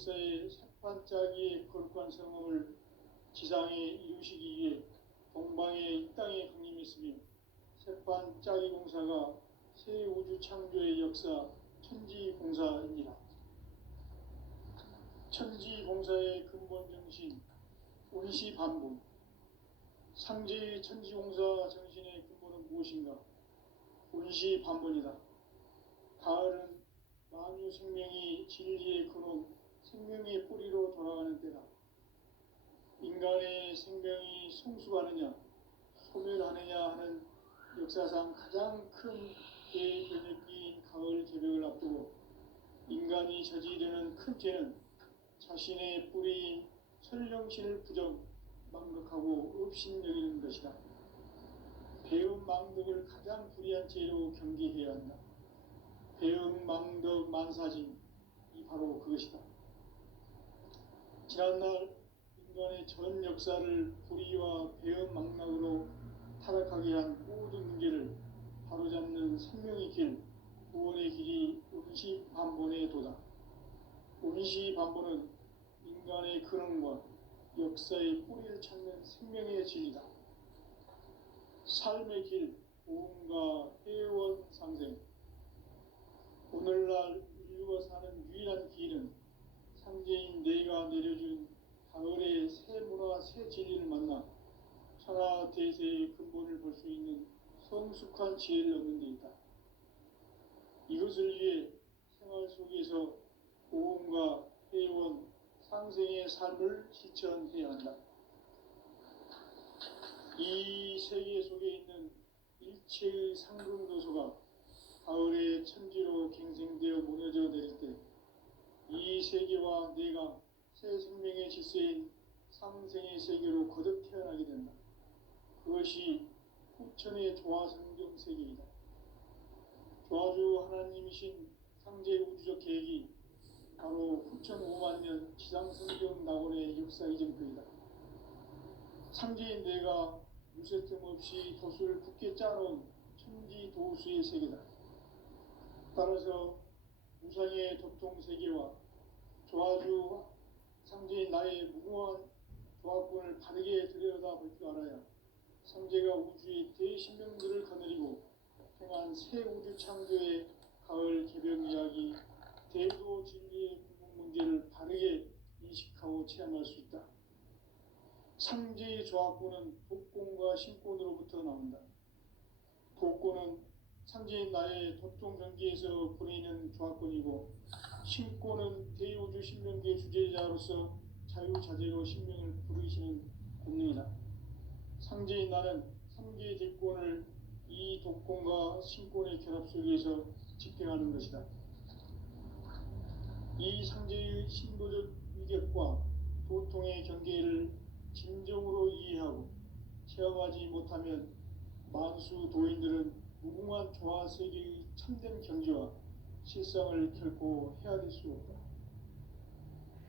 역사의 새판짜기의 거룩한 성험을 지상에 이루시기 위해 동방의 이 땅에 강림했으며 새판짜기 공사가 새 우주 창조의 역사 천지공사입니다. 천지공사의 근본 정신 원시반복. 상제의 천지공사 정신의 근본은 무엇인가? 원시반복이다. 가을은 만유 생명이 진리의 근원, 생명의 뿌리로 돌아가는 때다. 인간의 생명이 성숙하느냐, 소멸하느냐 하는 역사상 가장 큰 대변혁기인 가을 개벽을 앞두고 인간이 저지르는 큰 죄는 자신의 뿌리인 설령신을 망각하고 업신여기는 것이다. 배은망덕을 가장 불의한 죄로 경계해야 한다. 배은망덕 만사진이 바로 그것이다. 지난날 인간의 전 역사를 불의와 배은망락으로 타락하게 한 모든 문제를 바로잡는 생명의 길, 구원의 길이 원시반본의 도다. 원시반본은 인간의 근원과 역사의 뿌리를 찾는 생명의 진리다. 삶의 길, 보험과 회원 상생. 오늘날 인류가 사는 유일한 길은 상제인 내가 내려준 가을의 새 문화, 새 진리를 만나 천하 대세의 근본을 볼 수 있는 성숙한 지혜를 얻는 데 있다. 이것을 위해 생활 속에서 보험과 회원, 상생의 삶을 실천해야 한다. 이 세계 속에 있는 일체의 상승도소가 가을의 천지로 갱생되어 무너져 내릴 때 이 세계와 내가 새 생명의 질서인 상생의 세계로 거듭 태어나게 된다. 그것이 후천의 조화성경 세계이다. 조화주 하나님이신 상제 우주적 계획이 바로 후천 5만 년 지상성경 낙원의 역사 이전표이다. 상제인 내가 무쇠 틈 없이 도수를 굳게 짜놓은 천지 도수의 세계다. 따라서 무상의 도통세계와 조화주 상제인 나의 무궁한 조합권을 바르게 들여다볼 줄 알아야 상제가 우주의 대신명들을 거느리고 행한 새 우주 창조의 가을 개벽 이야기, 대도 진리의 궁극 문제를 바르게 인식하고 체험할 수 있다. 상제의 조합권은 독권과 신권으로부터 나온다. 독권은 상제인 나의 도통 경기에서 보내는 조합권이고, 신권은 대우주 신명기의 주제자로서 자유자재로 신명을 부르시는 권능이다. 상제인 나는 3개의 대권을 이 독권과 신권의 결합 속에서 집행하는 것이다. 이 상제의 신도적 위격과 도통의 경계를 진정으로 이해하고 체험하지 못하면 만수 도인들은 무궁한 조화세계의 참된 경지와 실상을 결코 헤아릴 수 없다.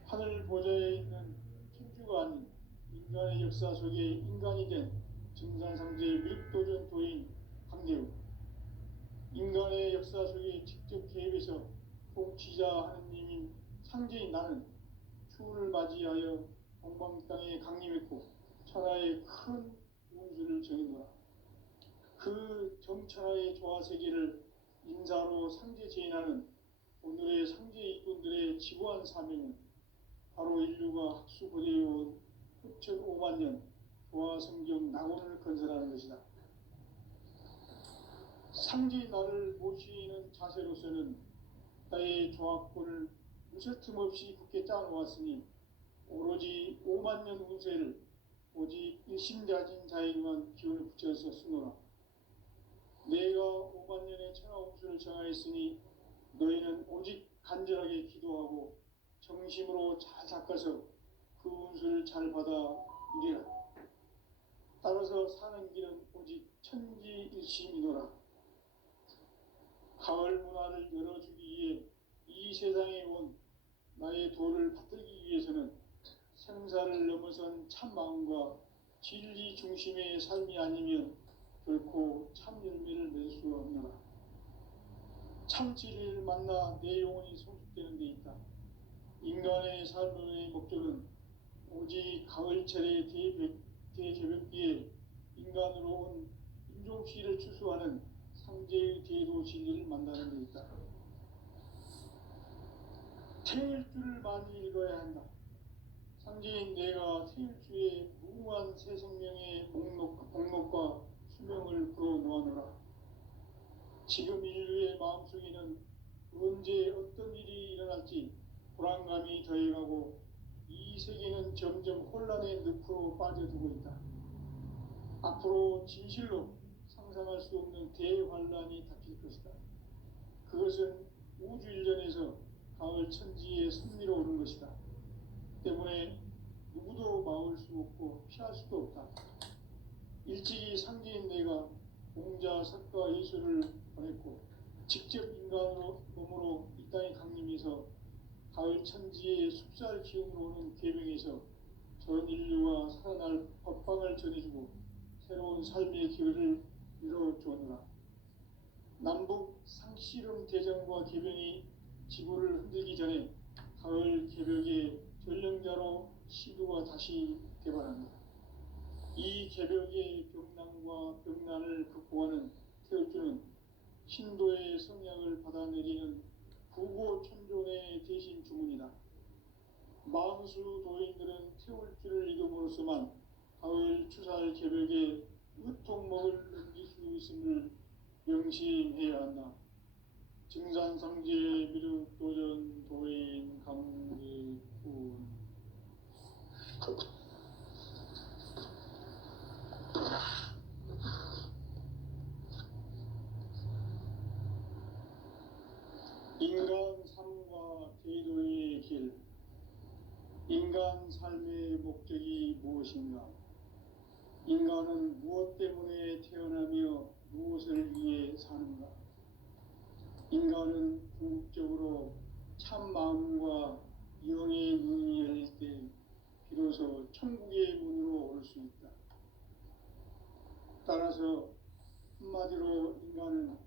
하늘 보좌에 있는 천주가 아닌 인간의 역사 속에 인간이 된 증산상제의 밀도전 도인 강대우, 인간의 역사 속에 직접 개입해서 통치자 하느님인 상제인 나는 추운을 맞이하여 동방 땅에 강림했고 천하의 큰 운수를 정해놓아 그 정천하의 조화세계를 인사로 상제 제인하는 오늘의 상제 일꾼들의 지고한 사명은 바로 인류가 학수고대해온 후천 5만 년 조화성경 낙원을 건설하는 것이다. 상제인 나를 모시는 자세로서는 나의 조합권을 무쇠틈 없이 굳게 짜놓았으니 오로지 5만 년 운세를 오직 일심자진 자에게만 기운을 붙여서 쓰노라. 내가 5만 년의 천하 운수를 정하였으니 너희는 오직 간절하게 기도하고 정심으로 잘 닦아서 그 운수를 잘 받아 누리라. 따라서 사는 길은 오직 천지일심이노라. 가을 문화를 열어주기 위해 이 세상에 온 나의 도를 받들기 위해서는 생사를 넘어선 참 마음과 진리 중심의 삶이 아니면 결코 참 열매를 맺을 수 없노라. 참 진리를 만나 내 영혼이 성숙되는 데 있다. 인간의 삶의 목적은 오직 가을철의 대개벽기에 인간으로 온 인종시를 추수하는 상제의 대도 진리를 만나는 데 있다. 태일주를 많이 읽어야 한다. 상제인 내가 태일주의 무궁한 새 생명의 목록과 수명을 불어놓아노라. 지금 인류의 마음속에는 언제 어떤 일이 일어날지 불안감이 더해가고 이 세계는 점점 혼란의 늪으로 빠져들고 있다. 앞으로 진실로 상상할 수 없는 대환란이 닥칠 것이다. 그것은 우주 일전에서 가을 천지에 승리로 오는 것이다. 때문에 누구도 막을 수 없고 피할 수도 없다. 일찍이 상제인 내가 공자, 석가, 예수를 보냈고 직접 인간으로 몸으로 이 땅에 강림해서 가을 천지의 숲살 기운으로 오는 계명에서 전 인류가 살아날 법방을 전해주고 새로운 삶의 기회를 열어주었노라. 남북 상씨름 대전과 계명이 지구를 흔들기 전에 가을 개벽의 전령자로 시도가 다시 개발합니다. 이 개벽의 벽난과 벽난을 극복하는 태울주는 신도의 성약을 받아내리는 부고천존의 대신 주문이다. 망수 도인들은 태울주를 이름으로서만 가을 추살 개벽의 의통목을 넘길 수 있음을 명심해야 한다. 증산상제 미륵도전 도인 감리꾼 인간 삶과 대도의 길. 인간 삶의 목적이 무엇인가? 인간은 무엇 때문에 태어나며 무엇을 위해 사는가? 인간은 궁극적으로 참 마음과 영의 눈이 열릴 때 비로소 천국의 문으로 올 수 있다. 따라서 한마디로 인간은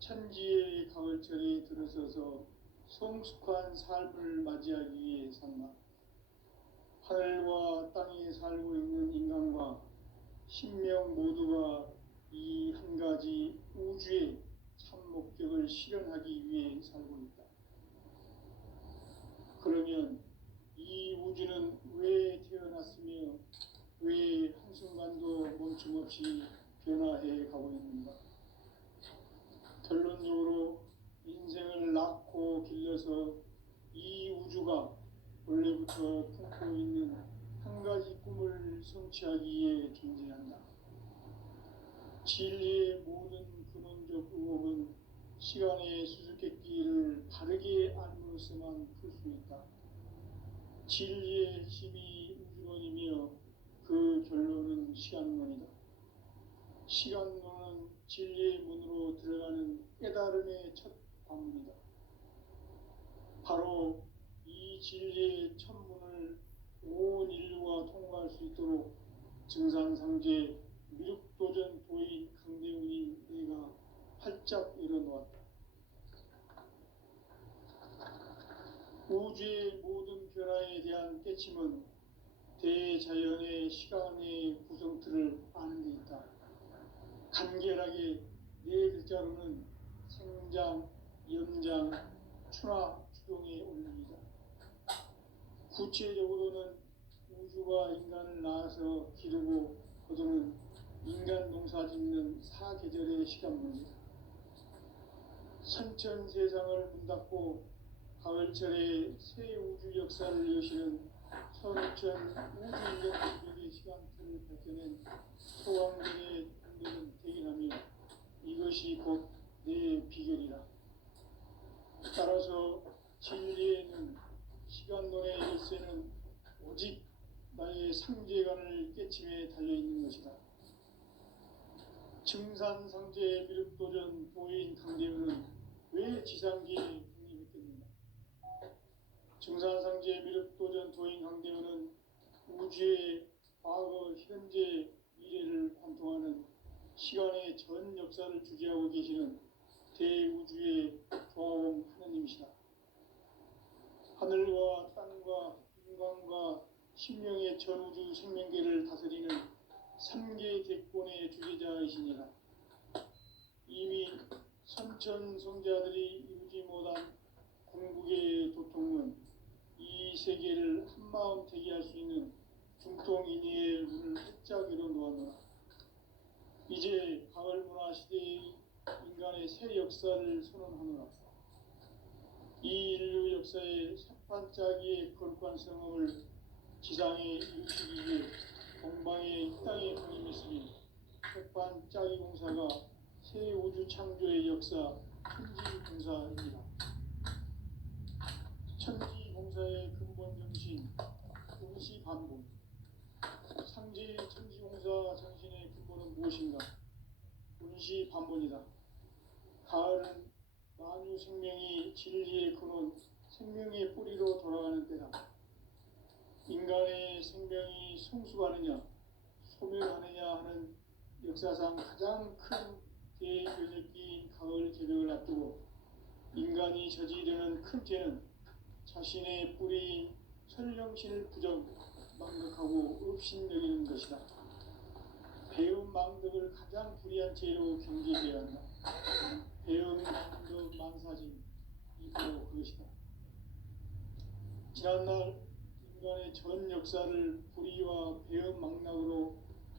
천지의 가을철에 들어서서 성숙한 삶을 맞이하기 위해 산다. 하늘과 땅에 살고 있는 인간과 신명 모두가 이 한 가지 우주의 참 목적을 실현하기 위해 살고 있다. 그러면 이 우주는 왜 태어났으며 왜 한순간도 멈춤없이 변화해 가고 있는가? 결론적으로 인생을 낳고 길러서 이 우주가 원래부터 품고 있는 한 가지 꿈을 성취하기 위해 존재한다. 진리의 모든 근원적 의혹은 시간의 수수께끼를 바르게 알므로서만 풀 수 있다. 진리의 핵심이 우주론이며 그 결론은 시간론이다. 시간론은 진리의 문으로 들어가는 깨달음의 첫 관문이다. 바로 이 진리의 첫 문을 온 인류가 통과할 수 있도록 증산상제 미륵도전 도인 강대훈이 내가 활짝 열어놓았다. 우주의 모든 변화에 대한 깨침은 대자연의 시간의 구성틀을 아는 데 있다. 간결하게 네 글자로는 생장, 연장, 추나 추동의 원리이다. 구체적으로는 우주가 인간을 낳아서 기르고 거두는 인간 농사 짓는 사계절의 시간문이다. 선천 세상을 문닫고 가을철에 새 우주 역사를 여시는 선천 우주인간 기록의 시간틀을 밝혀낸 소왕들의 공들은 대긴하며 이것이 곧 내 비결이라. 따라서 진리에는 시간론의 열쇠는 오직 나의 상제관을 깨침에 달려있는 것이다. 증산상제 미륵도전 도인 강대훈은 왜 지상기에 독립했겠는가? 증산상제 미륵도전 도인 강대훈은 우주의 과거, 현재, 미래를 관통하는 시간의 전 역사를 주재하고 계시는 대우주의 조화원 하느님이시다. 하늘과 신명의 전우주 생명계를 다스리는 3개 대권의 주제자이시니라. 이미 선천성자들이 이루지 못한 궁극의 도통은 이 세계를 한마음 되게 할 수 있는 중통인의의 문을 활짝 열어놓았노라. 이제 가을 문화 시대의 인간의 새 역사를 선언하노라. 이 인류 역사의 새반짝이의 거룩한 성함을 지상에 이루시기 위해 동방의 이 땅에 강림했으니 새반짝이 공사가 새 우주 창조의 역사 천지공사입니다. 천지공사의 근본 정신 운시반본. 상제의 천지공사 정신의 근본은 무엇인가? 운시반본이다. 가을은 만유 생명이 진리의 근원, 생명의 뿌리로 돌아가는 때다. 인간의 생명이 성숙하느냐, 소멸하느냐 하는 역사상 가장 큰 대변혁기인 가을 개벽을 앞두고 인간이 저지르는 큰 죄는 자신의 뿌리인 설령신을 망각하고 업신여기는 것이다. 배움 망덕을 가장 불의한 죄로 경계해야 한다. 배움 망덕 만사진 이 바로 그것이다. 지난날 인간의 전 역사를 불의와 배움 망락으로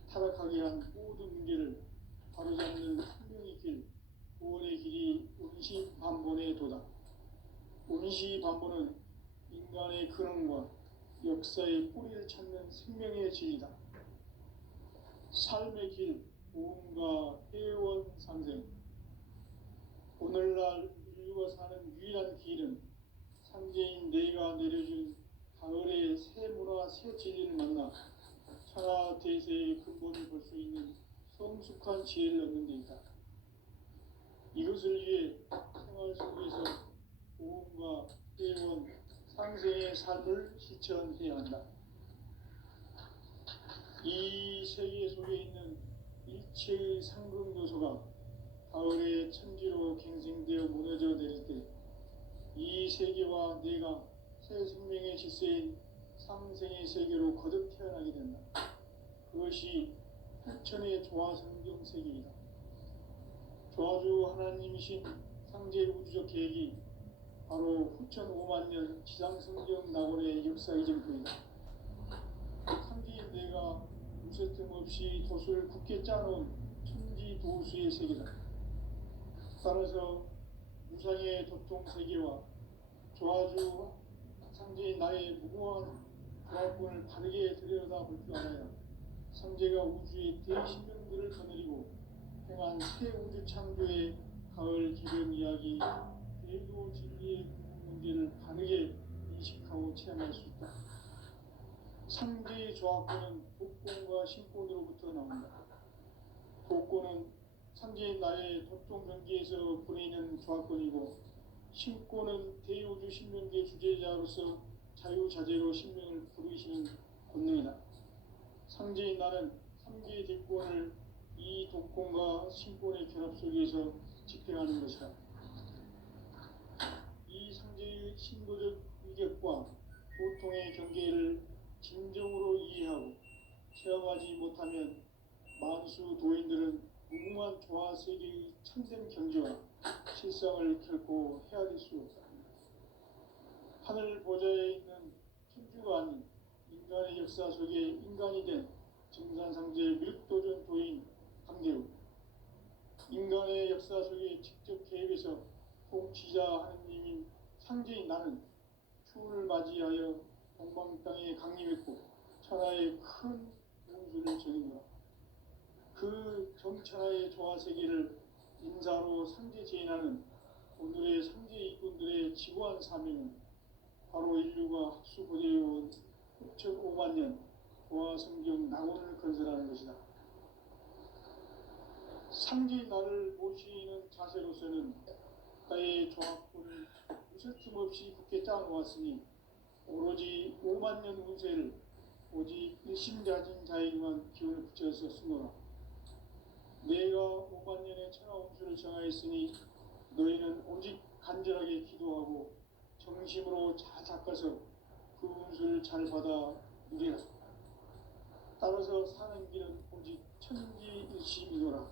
타락하게 한 모든 문제를 바로잡는 생명의 길, 구원의 길이 운시반본의 도다. 운시반본은 인간의 근원과 역사의 뿌리를 찾는 생명의 진리다. 삶의 길, 보험과 회원 상생. 오늘날 인류가 사는 유일한 길은 상제인 내가 내려준 가을의 새 문화, 새 진리를 만나 천하 대세의 근본을 볼 수 있는 성숙한 지혜를 얻는 데 있다. 이것을 위해 생활 속에서 보험과 회원, 상생의 삶을 실천해야 한다. 이 세계 속에 있는 일체의 상극 요소가 가을의 천지로 갱생되어 무너져 내릴 때 이 세계와 내가 새 생명의 질서인 상생의 세계로 거듭 태어나게 된다. 그것이 후천의 조화성경 세계이다. 조화주 하나님이신 상제 우주적 계획이 바로 후천 5만 년 지상성경 낙원의 역사 이정표이다. 상제인 내가 무쇠틈 없이 도수를 굳게 짜놓은 천지도수의 세계다. 따라서 무상의 도통 세계와 조화주 상제인 나의 무궁한 조합권을 바르게 들여다볼 줄 알아야 상제가 우주의 대신명들을 거느리고 행한 새 우주 창조의 가을 기름 이야기, 대도 진리의 문제를 바르게 인식하고 체험할 수 있다. 상제의 조합권은 독권과 신권으로부터 나온다. 독권은 상제인 나의 도통 경계에서 보내는 조합권이고, 신권은 대우주 신명계 주제자로서 자유자재로 신명을 부르시는 권능이다. 상제인 나는 3개의 대권을 이 독권과 신권의 결합 속에서 집행하는 것이다. 이 상제의 신도적 위격과 보통의 경계를 진정으로 이해하고 체험하지 못하면 만수 도인들은 무궁한 조화세계의 참된 경지와 실상을 결코 헤아릴 수 없다. 하늘 보좌에 있는 천주가 아닌 인간의 역사 속에 인간이 된 정산상제 밀도전 도인 강대우, 인간의 역사 속에 직접 개입해서 통치자 하느님인 상제인 나는 추운을 맞이하여 동방 땅에 강림했고 천하의 큰 운수를 정의노라. 그 정천하의 조화세계를 인사로 상제 제인하는 오늘의 상제 일꾼들의 지고한 사명은 바로 인류가 학수고대해온 후천 5만 년 조화성경 낙원을 건설하는 것이다. 상제인 나를 모시는 자세로서는 나의 조합권을 무슨 틈없이 굳게 짜놓았으니 오로지 5만 년 운세를 오직 일심가진 자에게만 기운을 붙여서 쓰노라. 내가 5만 년의 천하 운수를 정하였으니 너희는 오직 간절하게 기도하고 정심으로 잘 닦아서 그 운수를 잘 받아 우리라. 따라서 사는 길은 오직 천지일심이노라.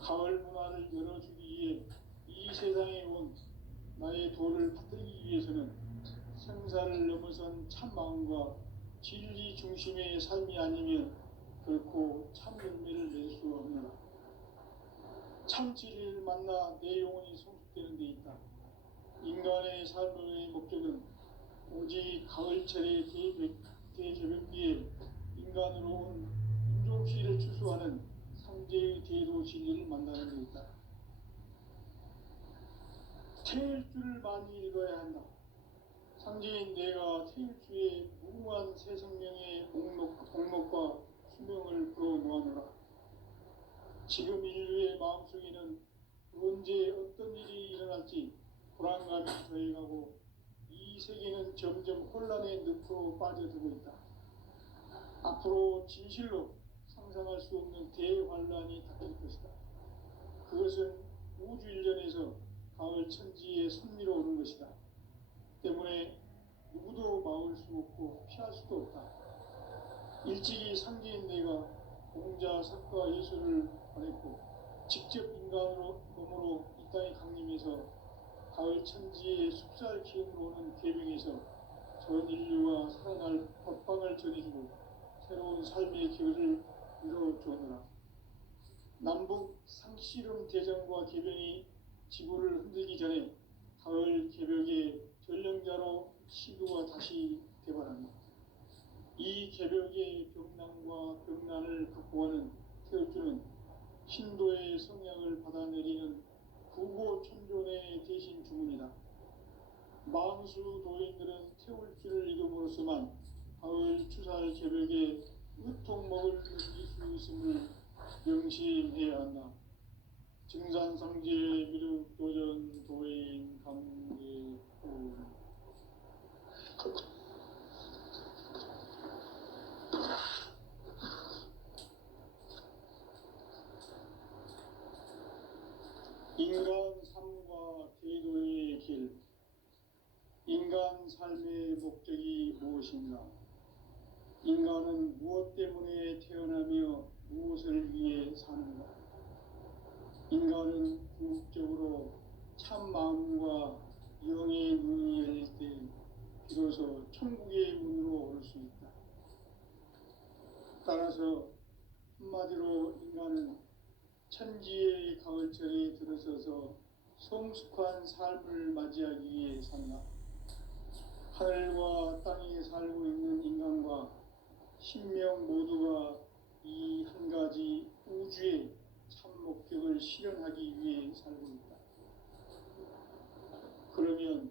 가을 문화를 열어주기 위해 이 세상에 온 나의 도를 받들기 위해서는 생사를 넘어선 참 마음과 진리 중심의 삶이 아니면 결코 참 열매를 낼 수 없노라. 참 진리를 만나 내 영혼이 성숙되는 데 있다. 인간의 삶의 목적은 오직 가을철의 대저병기에 인간으로 온 인종시를 추수하는 상제의 대도 진리를 만나는 데 있다. 태일주를 많이 읽어야 한다. 상제인 내가 태일주의 무궁한 새 생명의 목록과 수명을 불어모아노라. 지금 인류의 마음속에는 언제 어떤 일이 일어날지 불안감이 더해가고 이 세계는 점점 혼란의 늪으로 빠져들고 있다. 앞으로 진실로 상상할 수 없는 대환란이 닥칠 것이다. 그것은 우주 일련에서 가을 천지의 섭리로 오는 것이다. 때문에 누구도 막을 수 없고 피할 수도 없다. 일찍이 상제인 내가 공자, 석가, 예수를 보냈고 직접 인간으로 몸으로 이 땅에 강림해서 가을 천지의 숲살 기운으로 오는 계명에서 전 인류와 살아날 법방을 전해주고 새로운 삶의 길을 이뤄주느라. 남북 상씨름 대전과 개변이 지구를 흔들기 전에 가을 개벽의 전령자로 시도가 다시 되발한다. 이 개벽의 병난과 병난을 극복하는 태울주는 신도의 성향을 받아내리는 구고천존의 대신 주문이다. 망수 도인들은 태울주를 이름으로서만 가을 추살 개벽에 으통먹을 넘길 수 있음을 명심해야 한다. 증산상제 미륵도전 도인 강제호. 인간 삶과 대도의 길. 인간 삶의 목적이 무엇인가? 인간은 무엇 때문에 태어나며 무엇을 위해 사는가? 인간은 궁극적으로 참 마음과 영의 눈이 열릴 때 비로소 천국의 문으로 올 수 있다. 따라서 한마디로 인간은 천지의 가을철에 들어서서 성숙한 삶을 맞이하기 위해 산다. 하늘과 땅에 살고 있는 인간과 신명 모두가 이 한 가지 우주의 참 목적을 실현하기 위해 살고 있다. 그러면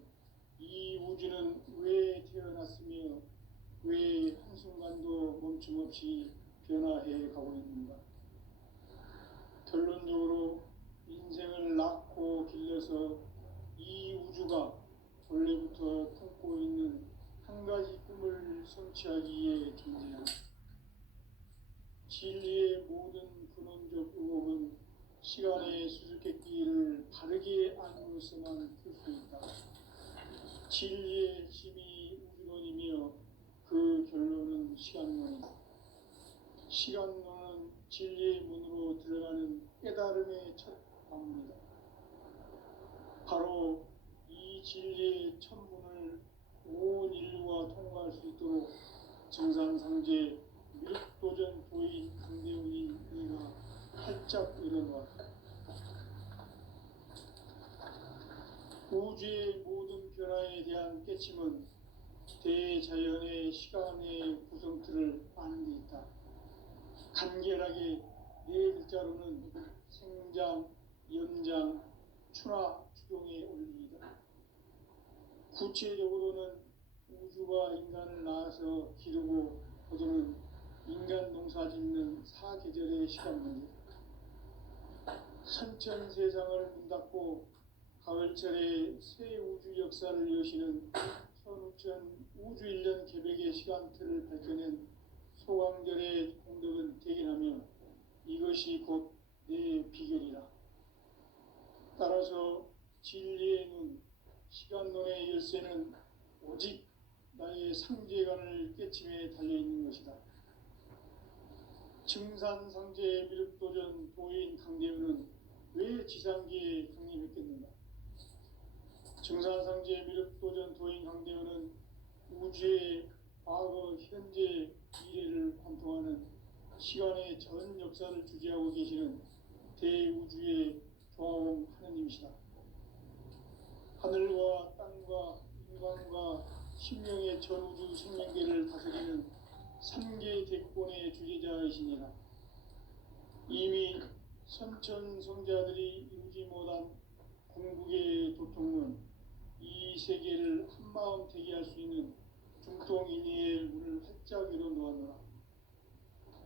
이 우주는 왜 태어났으며 왜 한순간도 멈춤없이 변화해 가고 있는가? 결론적으로 인생을 낳고 길러서 이 우주가 원래부터 품고 있는 한 가지 꿈을 성취하기 위해 존재한다. 진리의 모든 근원적 의혹은 시간의 수수께끼를 바르게 알므로서만 풀 수 있다. 진리의 핵심이 우주론이며 그 결론은 시간론이다. 시간론은 진리의 문으로 들어가는 깨달음의 첫 관문이다. 바로 이 진리의 첫 문을 온 인류가 통과할 수 있도록 증산상제 미륵도전 도인 강대훈이 이가 활짝 일어났다. 우주의 모든 변화에 대한 깨침은 대자연의 시간의 구성틀을 아는 데 있다. 간결하게 네 글자로는 생장, 연장, 추나 추동의 원리이다. 구체적으로는 우주가 인간을 낳아서 기르고 거두는 인간 농사 짓는 사계절의 시간 문제다. 선천 세상을 문 닫고 가을철에 새 우주 역사를 여시는 선우천 우주 일년 개벽의 시간틀을 밝혀낸 소강절의 공덕은 대견하며 이것이 곧 내 비결이라. 따라서 진리의 눈, 시간론의 열쇠는 오직 나의 상제관을 깨침에 달려있는 것이다. 증산상제 미륵도전 도인 강대우는 왜 지상기에 강림했겠는가? 증산상제 미륵도전 도인 강대우는 우주의 과거, 현재, 미래를 관통하는 시간의 전 역사를 주재하고 계시는 대우주의 조화원 하느님이시다. 하늘과 땅과 인간과 신명의 전우주 생명계를 다스리는 3개 대권의 주제자이시니라. 이미 선천성자들이 이루지 못한 궁극의 도통은 이 세계를 한마음 되게 할 수 있는 중통인의의 문을 활짝 열어놓았노라.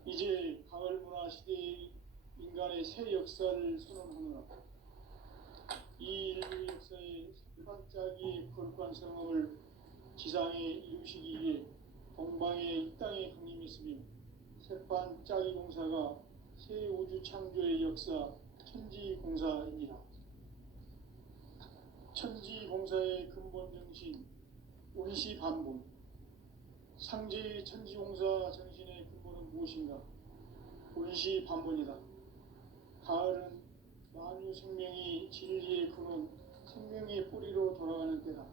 이제 가을문화 시대의 인간의 새 역사를 선언하노라. 이 인류 역사의 반짝이의 거룩한 성함을 지상에 이루시기 위해 동방의 이 땅에 강림했으며 새반짝이 공사가 새 우주 창조의 역사 천지공사이니라. 천지공사의 근본 정신 운시반본. 상제의 천지공사 정신의 근본은 무엇인가? 운시반본이다. 가을은 만유 생명이 진리의 근원, 생명의 뿌리로 돌아가는 때다.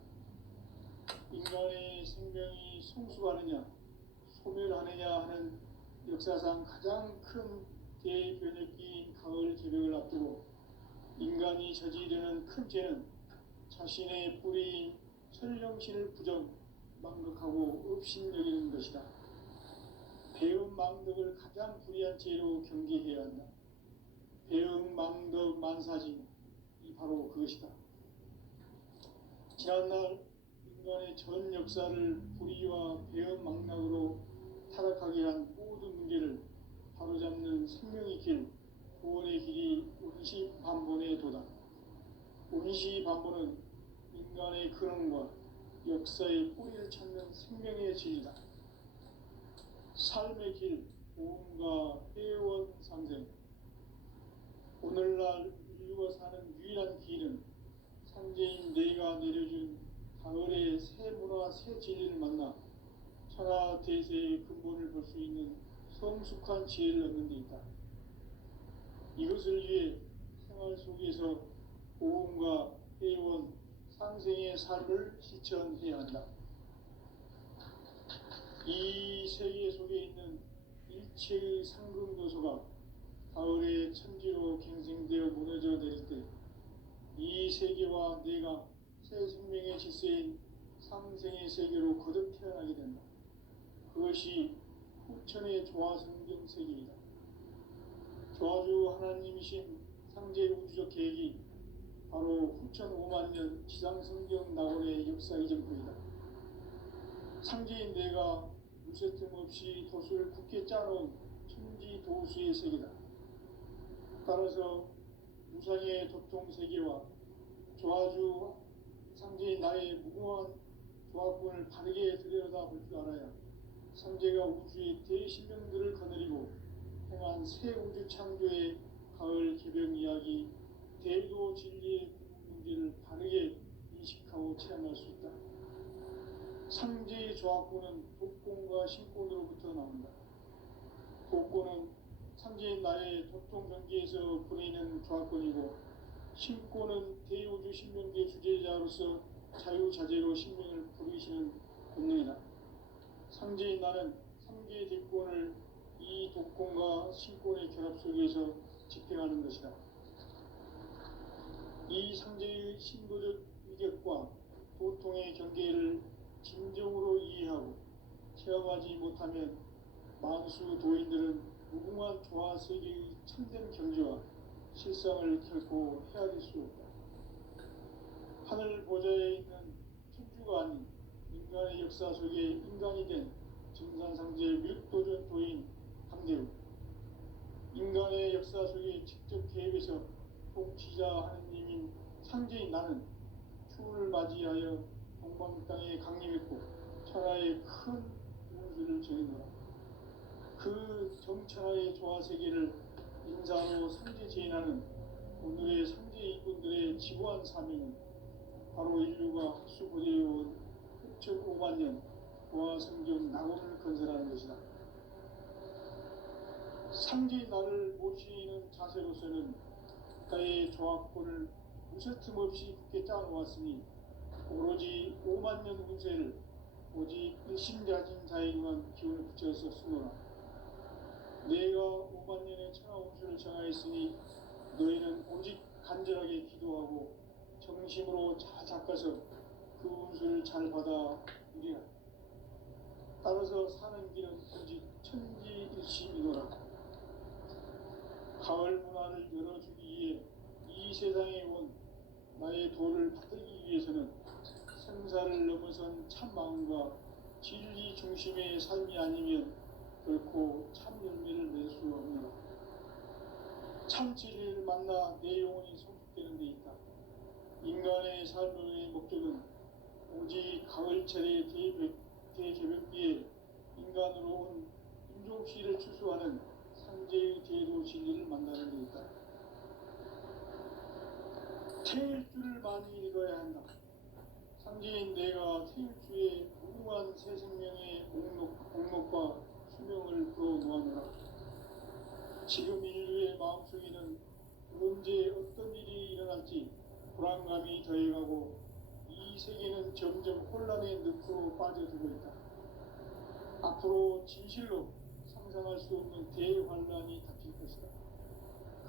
인간의 생명이 성숙하느냐, 소멸하느냐 하는 역사상 가장 큰 대변혁기인 가을 개벽을 앞두고 인간이 저지르는 큰 죄는 자신의 뿌리인 천령신을 부정, 망덕하고 업신여기는 것이다. 배음 망덕을 가장 불의한 죄로 경계해야 한다. 배음 망덕 만사진이 바로 그것이다. 지난날 인간의 전 역사를 불의와 배음 망락으로 타락하게 한 모든 문제를 바로잡는 생명의 길, 구원의 길이 운시반본의 도다. 운시반본은 인간의 근원과 역사의 뿌리를 찾는 생명의 진리다. 삶의 길, 보험과 회원 상생. 오늘날 인류가 사는 유일한 길은 상제인 내가 내려준 가을의 새 문화, 새 진리를 만나 천하 대세의 근본을 볼 수 있는 성숙한 지혜를 얻는 데 있다. 이것을 위해 생활 속에서 보험과 회원, 상생의 삶을 실천해야 한다. 이 세계 속에 있는 일체의 상금도서가 가을의 천지로 갱생되어 무너져 내릴 때 이 세계와 내가 새 생명의 질서인 상생의 세계로 거듭 태어나게 된다. 그것이 후천의 조화성경 세계이다. 조화주 하나님이신 상제 우주적 계획이 바로 후천 5만년 지상성경 낙원의 역사 이전부이다. 상제인 내가 무쇠틈 없이 도수를 굳게 짜놓은 천지도수의 세계다. 따라서 무상의 도통세계와 조화주 상제인 나의 무궁한 조화권을 바르게 들여다볼 줄 알아야 상제가 우주의 대신명들을 거느리고 행한 새 우주 창조의 가을 개벽 이야기, 대도 진리의 문제를 바르게 인식하고 체험할 수 있다. 상제의 조화권은 독권과 신권으로부터 나온다. 독권은 상제인 나의 도통 경계에서 보내는 조화권이고, 신권은 대우주 신명계 주제자로서 자유자재로 신명을 부르시는 본능이다. 상제인 나는 3개의 대권을 이 독권과 신권의 결합 속에서 집행하는 것이다. 이 상제의 신도적 위격과 도통의 경계를 진정으로 이해하고 체험하지 못하면 만수 도인들은 무궁한 조화세계의 참된 경지와 실상을 결코 헤아릴 수 없다. 하늘 보좌에 있는 천주가 아닌 인간의 역사 속에 인간이 된 증산상제 미륵도전 도인 강대우. 인간의 역사 속에 직접 개입해서 통치자 하느님인 상제인 나는 추운을 맞이하여 동방 땅에 강림했고 천하의 큰 운수를 정해놓아. 그 정천하의 조화세계를 인사로 상제 제인하는 오늘의 상제 인군들의 지구한 사명은 바로 인류가 헛수고되어온 6,500만 년 도화성경 낙원을 건설하는 것이다. 상제의 나를 모시는 자세로서는 국가의 조합권을 무쇠틈 없이 굳게 짜놓았으니 오로지 5만 년 운세를 오직 일심가진 자에게만 기운을 붙여서 쓰노라. 내가 5만 년의 천하 운수를 정하였으니 너희는 오직 간절하게 기도하고 정심으로 잘 닦아서 그 운수를 잘 받아 누리라. 따라서 사는 길은 오직 천지일심이노라. 가을 문화를 열어주기 위해 이 세상에 온 나의 도를 받들기 위해서는 생사를 넘어선 참마음과 진리 중심의 삶이 아니면 결코 참 열매를 낼 수 없노라. 참 진리를 만나 내 영혼이 성숙되는 데 있다. 인간의 삶의 목적은 오직 가을철의 대개벽기에 인간으로 온 인종씨를 추수하는 상제의 제도 진리를 만나는 데 있다. 태일주를 많이 읽어야 한다. 상제인 내가 태일주의 무궁한 새 생명의 목록과 수명을 풀어놓아노라. 지금 인류의 마음속에는 언제 어떤 일이 일어날지 불안감이 더해가고 이 세계는 점점 혼란의 늪으로 빠져들고 있다. 앞으로 진실로 상상할 수 없는 대환란이 닥칠 것이다.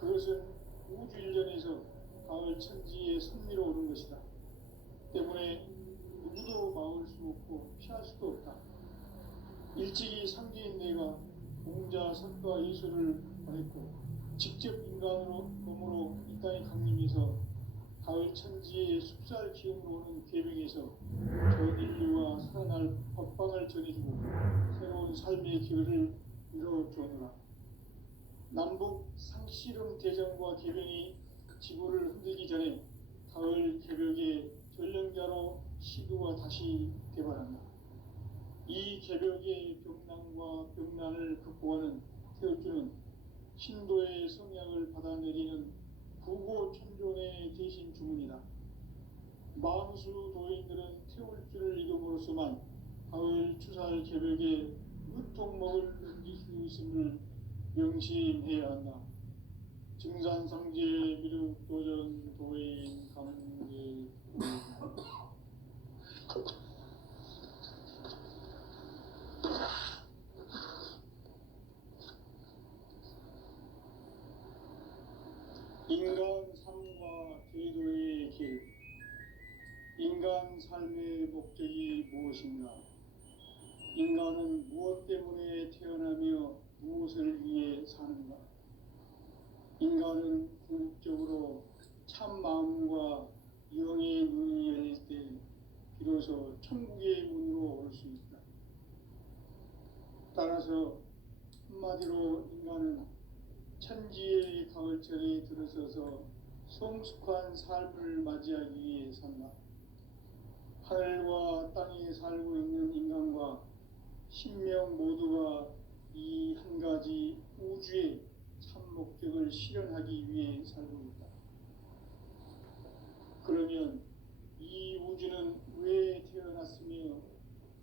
그것은 우주 일전에서 가을 천지의 섭리로 오는 것이다. 때문에 누구도 막을 수 없고 피할 수도 없다. 일찍이 상제인 내가 공자, 석가, 예수를 보냈고 직접 인간으로 몸으로 이 땅에 강림해서 가을 천지의 숲살 기운으로 오는 계명에서 전 인류와 살아날 법방을 전해주고 새로운 삶의 기회를 이뤄주었노라. 남북 상씨름 대전과 계명이 지구를 흔들기 전에 가을 개벽의 전령자로 시도가 다시 개발한다. 이 개벽의 병난과 병난을 극복하는 태울주는 신도의 성향을 받아내리는 부고천존의 대신 주문이다. 만수 도인들은 태울주를 이름으로서만 가을 추살 개벽에 으통목을 넘길 수 있음을 명심해야 한다. 증산상제 미륵도전 도인 강제 인간 삶과 제도의 길. 인간 삶의 목적이 무엇인가? 인간은 무엇 때문에 태어나며 무엇을 위해 사는가? 인간은 궁극적으로 참 마음과 영의 눈이 열릴 때 비로소 천국의 문으로 올 수 있다. 따라서 한마디로 인간은 천지의 가을철에 들어서서 성숙한 삶을 맞이하기 위해 산다. 하늘과 땅에 살고 있는 인간과 신명 모두가 이 한 가지 우주의 참 목적을 실현하기 위해 살고 있다. 그러면 이 우주는 왜 태어났으며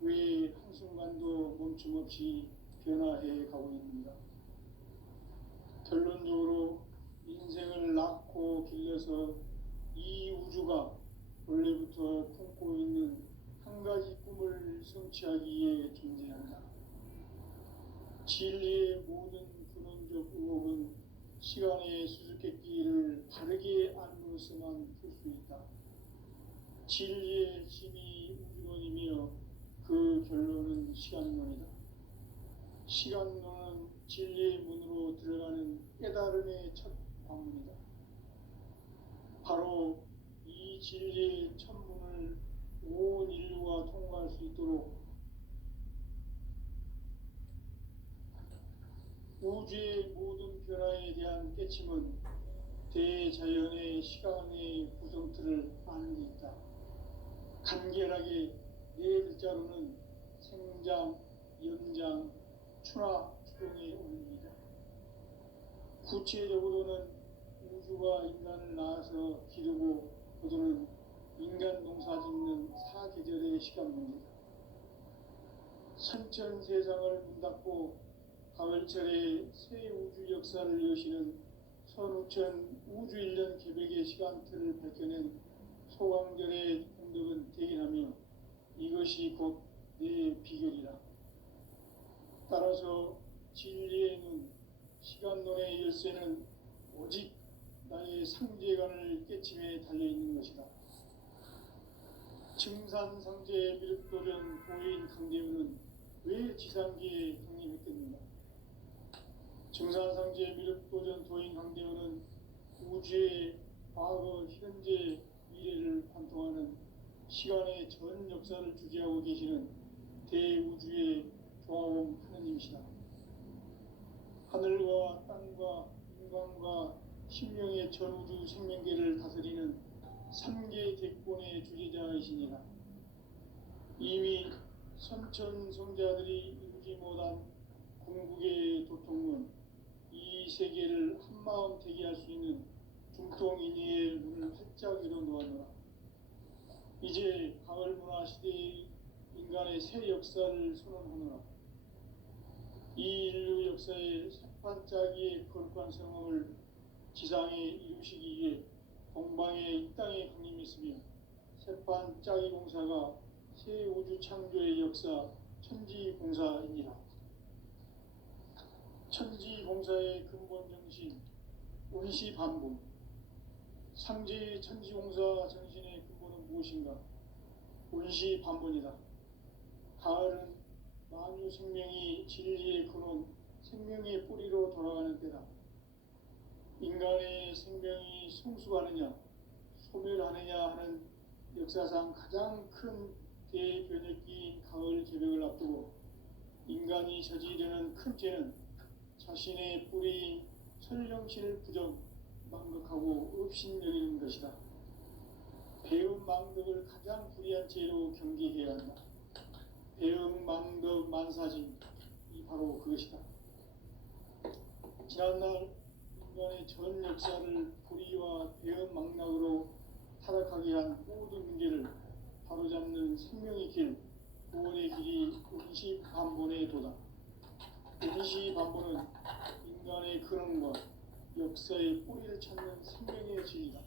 왜 한순간도 멈춤없이 변화해 가고 있는가? 결론적으로 인생을 낳고 길러서 이 우주가 원래부터 품고 있는 한 가지 꿈을 성취하기 위해 존재한다. 진리의 모든 근원적 의혹은 시간의 수수께끼를 바르게 알므로서만 풀 수 있다. 진리의 힘이 우주론이며 그 결론은 시간론이다. 시간론은 진리의 문으로 들어가는 깨달음의 첫 관문이다. 바로 이 진리의 첫 문을 온 인류가 통과할 수 있도록 우주의 모든 변화에 대한 깨침은 대자연의 시간의 구성틀을 아는 데 있다. 간결하게 네 글자로는 생장, 연장, 추나 추동의 원리이다. 구체적으로는 우주가 인간을 낳아서 기르고 거두는 인간 농사 짓는 사계절의 시간 문제다. 선천 세상을 문 닫고 가을철에 새 우주 역사를 여시는 선우천 우주일년 개벽의 시간틀을 밝혀낸 소강절의 공덕은 대견하며 이것이 곧 내 비결이라. 따라서 진리의 눈, 시간론의 열쇠는 오직 나의 상제관을 깨침에 달려있는 것이다. 증산상제의 미륵도전 도인 강대우는 왜 지상기에 강림했겠는가? 증산상제의 미륵도전 도인 강대우는 우주의 과거, 현재, 미래를 관통하는 시간의 전 역사를 주재하고 계시는 대우주의 조화원 하느님이시다. 하늘과 땅과 인간과 신명의 전우주 생명계를 다스리는 3개 대권의 주제자이시니라. 이미 선천성자들이 이루지 못한 궁극의 도통문, 이 세계를 한마음 되게 할 수 있는 중통인의의 문을 활짝 열어놓았노라. 이제 가을 문화 시대의 인간의 새 역사를 선언하노라. 이 인류 역사의 새판짜기의 거룩한 성함을 지상에 이루시기 위해 동방의 이 땅에 강림했으며 새판짜기 공사가 새 우주 창조의 역사 천지공사이니라. 천지공사의 근본 정신 운시반복. 상제의 천지공사 정신의 근본은 무엇인가? 운시반복이다. 가을은 만유 생명이 진리의 근원, 생명의 뿌리로 돌아가는 때다. 인간의 생명이 성숙하느냐, 소멸하느냐 하는 역사상 가장 큰 대변혁기인 가을 개벽을 앞두고 인간이 저지르는 큰 죄는 자신의 뿌리인 설령신을 부정, 망극하고 업신여기는 것이다. 배음 망덕을 가장 불의한 죄로 경계해야 한다. 배음 망덕 만사진, 이 바로 그것이다. 지난날 인간의 전 역사를 불의와 배음 망락으로 타락하게 한 모든 문제를 바로잡는 생명의 길, 구원의 길이 운시반본의 도다. 운시반본은 인간의 근원과 역사의 뿌리를 찾는 생명의 진리다.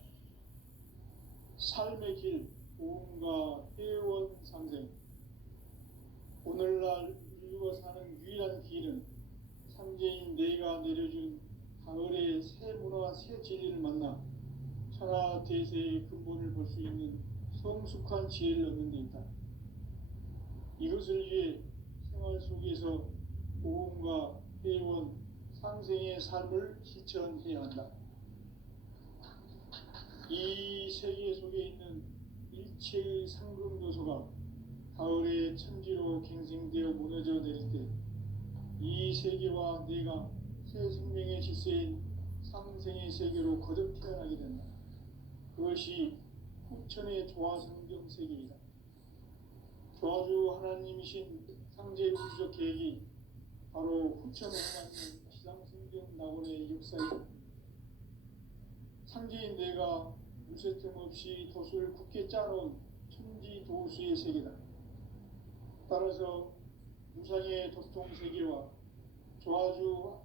삶의 길, 보험과 회원 상생. 오늘날 인류가 사는 유일한 길은 상제인 내가 내려준 가을의 새 문화, 새 진리를 만나 천하 대세의 근본을 볼 수 있는 성숙한 지혜를 얻는 데 있다. 이것을 위해 생활 속에서 보험과 회원, 상생의 삶을 실천해야 한다. 이 세계 속에 있는 일체의 상금도소가 가을의 천지로 갱생되어 무너져 내릴 때 이 세계와 내가 새 생명의 질서인 상생의 세계로 거듭 태어나게 된다. 그것이 후천의 조화성경 세계이다. 조화주 하나님이신 상제 우주적 계획이 바로 후천에 해맞는 지상성경 낙원의 역사이다. 상제인 내가 무쇠틈 없이 도수를 굳게 짜놓은 천지도수의 세계다. 따라서 무상의 도통 세계와 조화주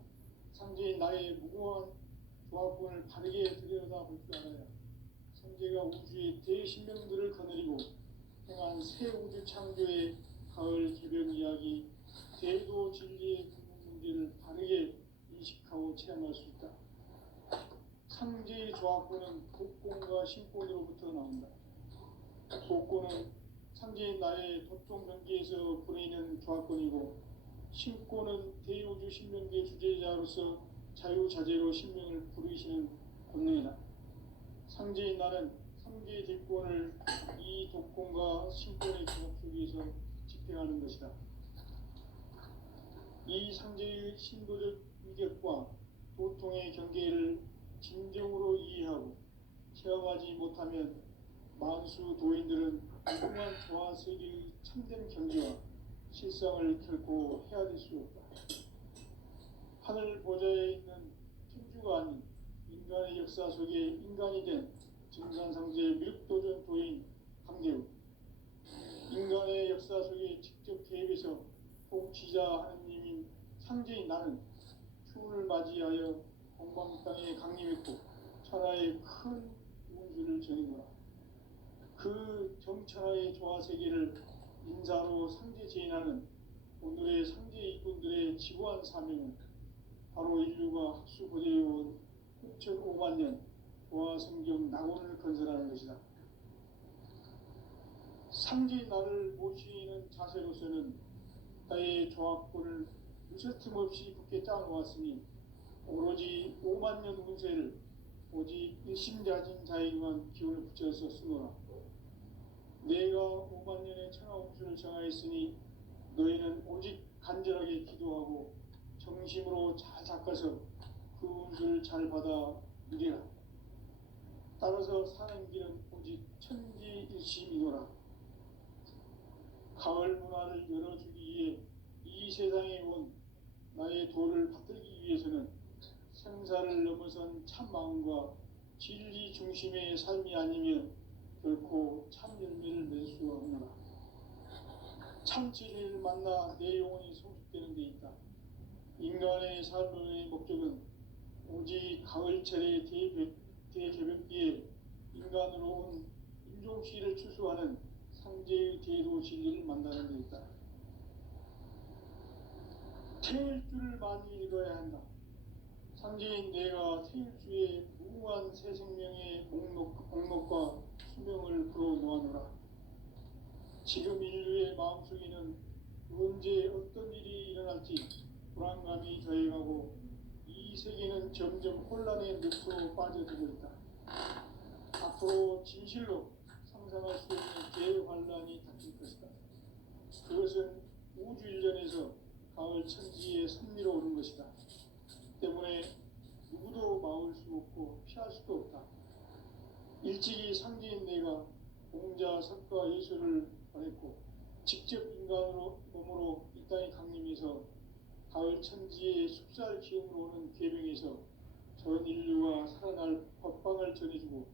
상제인 나의 무궁한 조합권을 바르게 들여다볼 줄 알아야 상제가 우주의 대신명들을 거느리고 행한 새 우주 창조의 가을 개벽 이야기, 대도 진리의 근본 문제를 바르게 인식하고 체험할 수 있다. 상제의 조합권은 복권과 신권으로부터 나온다. 복권은 상제인 나의 도통 경계에서 보내는 조합권이고, 신권은 대우주 신명계 주제자로서 자유자재로 신명을 부르시는 권능이다. 상제인 나는 3개의 대권을 이 독권과 신권의 조합 속에서 집행하는 것이다. 이 상제의 신도적 위력과 도통의 경계를 진정으로 이해하고 체험하지 못하면 만수 도인들은 무궁한 조화 세계의 참된 경지와 실상을 결코 헤아릴 수 없다. 하늘 보좌에 있는 천주가 아닌 인간의 역사 속에 인간이 된 증산상제 미륵도전 도인 강대우, 인간의 역사 속에 직접 개입해서 통치자 하느님인 상제인 나는 추운을 맞이하여 동방 땅에 강림했고 천하의 큰 운수를 전이노라. 그 정천하의 조화세계를 인사로 상제 제인하는 오늘의 상제 일꾼들의 지구한 사명은 바로 인류가 학수고대해온 6,500만 년 조화성경 낙원을 건설하는 것이다. 상제인 나를 모시는 자세로서는 나의 조합권을 무쇠틈 없이 굳게 짜놓았으니 오로지 5만 년 운세를 오직 일심자진 자에게만 기운을 붙여서 쓰노라. 내가 5만 년의 천하운수를 정하였으니 너희는 오직 간절하게 기도하고 정심으로 잘 닦아서 그 운수를 잘 받아 누리라. 따라서 사는 길은 오직 천지일심이노라. 가을 문화를 열어주기 위해 이 세상에 온 나의 도를 받들기 위해서는 생사를 넘어선 참 마음과 진리 중심의 삶이 아니면 결코 참 열매를 낼 수 없노라. 참 진리를 만나 내 영혼이 성숙되는 데 있다. 인간의 삶의 목적은 오직 가을철의 대개벽기에 인간으로 온 인종시를 추수하는 상제의 대도 진리를 만나는 데 있다. 태일주를 많이 읽어야 한다. 상제인 내가 태일주의 무궁한 새 생명의 목록과 수명을 불어놓아노라. 지금 인류의 마음속에는 언제 어떤 일이 일어날지 불안감이 더해가고 이 세계는 점점 혼란의 늪으로 빠져들고 있다. 앞으로 진실로 상상할 수 없는 대환란이 닥칠 것이다. 그것은 우주 일련에서 가을 천지의 섭리로 오는 것이다. 때문에 누구도 막을 수 없고 피할 수도 없다. 일찍이 상제인 내가 공자, 석가, 예수를 보냈고 직접 인간으로 몸으로 이 땅에 강림해서 가을 천지의 숲살 기운으로 오는 계명에서 전 인류가 살아날 법방을 전해주고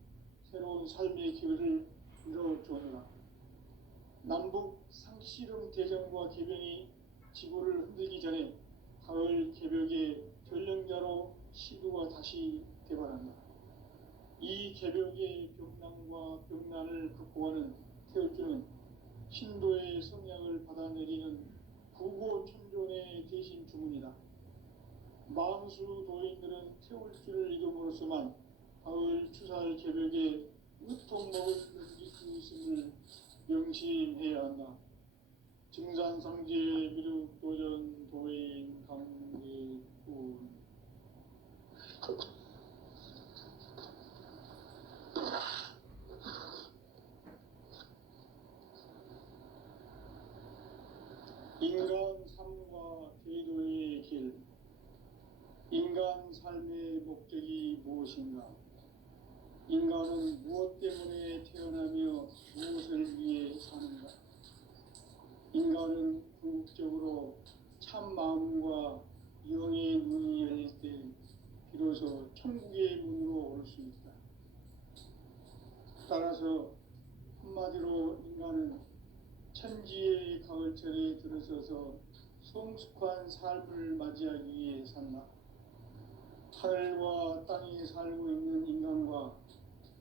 새로운 삶의 기회를 이뤄주느라. 남북 상씨름 대전과 개병이 지구를 흔들기 전에 가을 개벽의 전령자로 시도가 다시 개발한다. 이 개벽의 병난과 병난을 극복하는 태울주는 신도의 성향을 받아내리는 구고천존의 대신 주문이다. 만수 도인들은 태울주를 이름으로서만 가을 추살 개벽에 으통먹을 수 있음을 명심해야 한다. 증산상제 미륵도전 도인 강제군. 인간 삶과 제도의 길. 인간 삶의 목적이 무엇인가? 인간은 무엇 때문에 태어나며 무엇을 위해 사는가? 인간은 궁극적으로 참 마음과 영의 눈이 열릴 때 비로소 천국의 문으로 올 수 있다. 따라서 한마디로 인간은 천지의 가을철에 들어서서 성숙한 삶을 맞이하기 위해 산다. 하늘과 땅에 살고 있는 인간과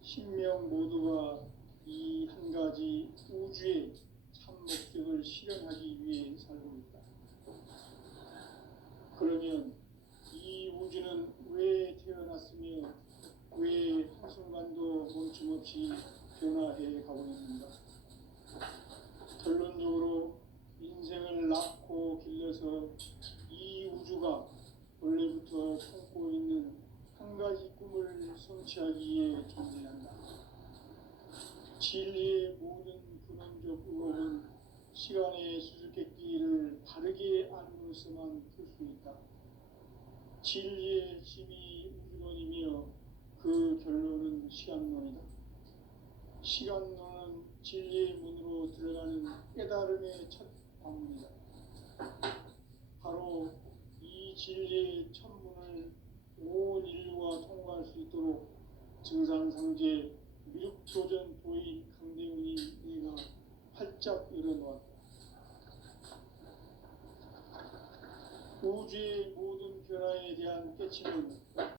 신명 모두가 이 한 가지 우주의 참 목적을 실현하기 위해 살고 있다. 그러면 이 우주는 왜 태어났으며 왜 한순간도 멈춤없이 변화해 가고 있는가? 결론적으로 인생을 낳고 길러서 이 우주가 원래부터 품고 있는 한 가지 꿈을 성취하기 위해 존재한다. 진리의 모든 근원적 의혹은 시간의 수수께끼를 바르게 알므로서만 풀 수 있다. 진리의 힘이 우주론이며 그 결론은 시간론이다. 시간론은 진리의 문으로 들어가는 깨달음의 첫 관문이다. 바로 이 진리의 첫 문을 온 인류가 통과할 수 있도록 증산상제 미륵도전 도인 강대훈이 내가 활짝 열어놓았다. 우주의 모든 변화에 대한 깨침은